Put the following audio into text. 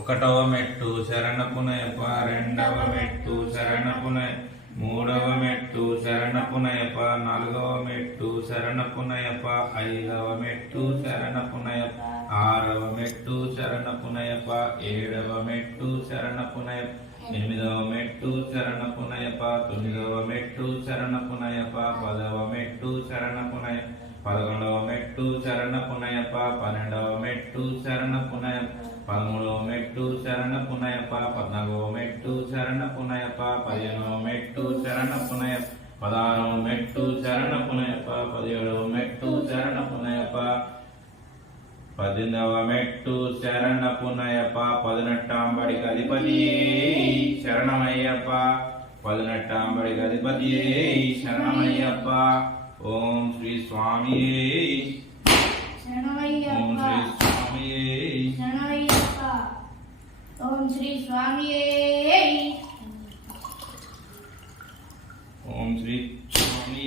ఒకటవ మెట్టు శరణపునయప, రెండవ మెట్టు శరణపునయ, మూడవ మెట్టు శరణపునయప, నాలుగవ మెట్టు శరణపునయప, ఐదవ మెట్టు శరణపునయప, ఆరవ మెట్టు శరణపునయప, ఏడవ మెట్టు శరణపునయప, ఎనిమిదవ మెట్టు శరణపునయప, తొమ్మిదవ మెట్టు శరణపునయప, పదవ మెట్టు శరణపునయ, 11వ మెట్టు శరణపునయప, 12వ మెట్టు శరణపునయప, 13వ మెట్టు శరణపునయప, 14వ మెట్టు శరణపునయప, 15వ మెట్టు శరణపునయప, 16వ మెట్టు శరణపునయప, 17వ మెట్టు శరణపునయప, 18వ మెట్టు శరణపునయప, 18ాం బడికి అధిపతి శరణమయ్యప్ప, 18ాం బడికి అధిపతి శరణమయ్యప్ప. ఓం శ్రీ స్వామి శరణమయ్యప్ప. ఓం శ్రీ స్వామి శరణమయ్యప్ప. ఓం శ్రీ స్వామి ఓం శ్రీ స్వామి